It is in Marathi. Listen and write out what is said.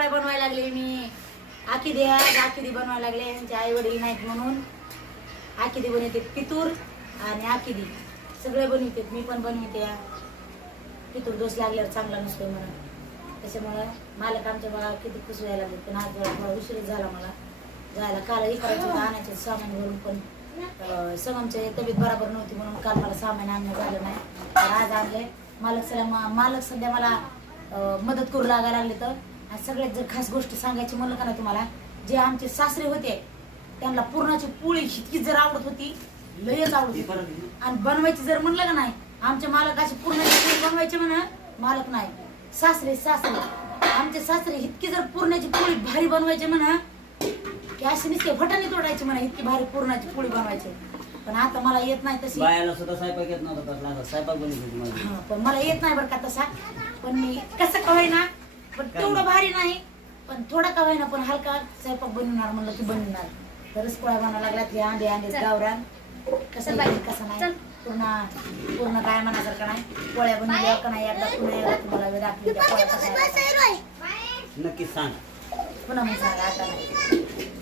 पोळ्या बनवायला लागले मी. आखिदी बनवायला लागले. यांचे आई वडील नाहीत म्हणून आखिदी बनवते. पितूर आणि आखिदी सगळे बनवते. मी पण बनवते. पितूर दोष लागल्यावर चांगला नसतो म्हणून त्याच्यामुळं मालक आमच्या बघा किती खुश व्हायला लागले. पण आज थोडा उशीरच झाला मला जायला. कालही करायचं होतं आणायचं सामान भरून पण संगमची तब्येत बरोबर नव्हती म्हणून काल मला सामान आणणं झालं नाही. तर आज आणले. मालक सध्या मला मदत करू लागायला लागले. तर सगळ्यात जर खास गोष्ट सांगायची म्हणलं का नाही तुम्हाला, जे आमचे सासरे होते त्यांना पुरणाची पोळी इतकी जर आवडत होती, लयच आवडत होती. आणि बनवायची जर म्हणलं का नाही, आमच्या मालकाची पुरणाची पोळी बनवायची म्हणा मालक नाही, सासरे आमचे सासरे इतकी जर पुरणाची पोळी भारी बनवायची म्हणा की अशी नुसते फटाने तोडायची म्हणा, इतकी भारी पुरणाची पोळी बनवायची. पण आता मला येत नाही तशी. बायाला सुद्धा स्वयंपाक येत नव्हता तसला स्वयंपाक बनवत. पण मला येत नाही बरं का तसा. पण मी कसं का होईना, पण तेवढं भारी नाही, पण थोडा का होईना पण हलका स्वयंपाक बनवणार म्हणलं की बनवणार. तरच पोळ्या बनायला लागल्यात. हे अंडे गावरान कसं कसं नाही पूर्ण काय म्हणासारखं नाही. पोळ्या बनवल्या का नाही एकदा पुन्हा तुम्हाला दाखवली त्या पोळ्या कशा नक्की सांग पुन्हा मी सांगा आता नाही.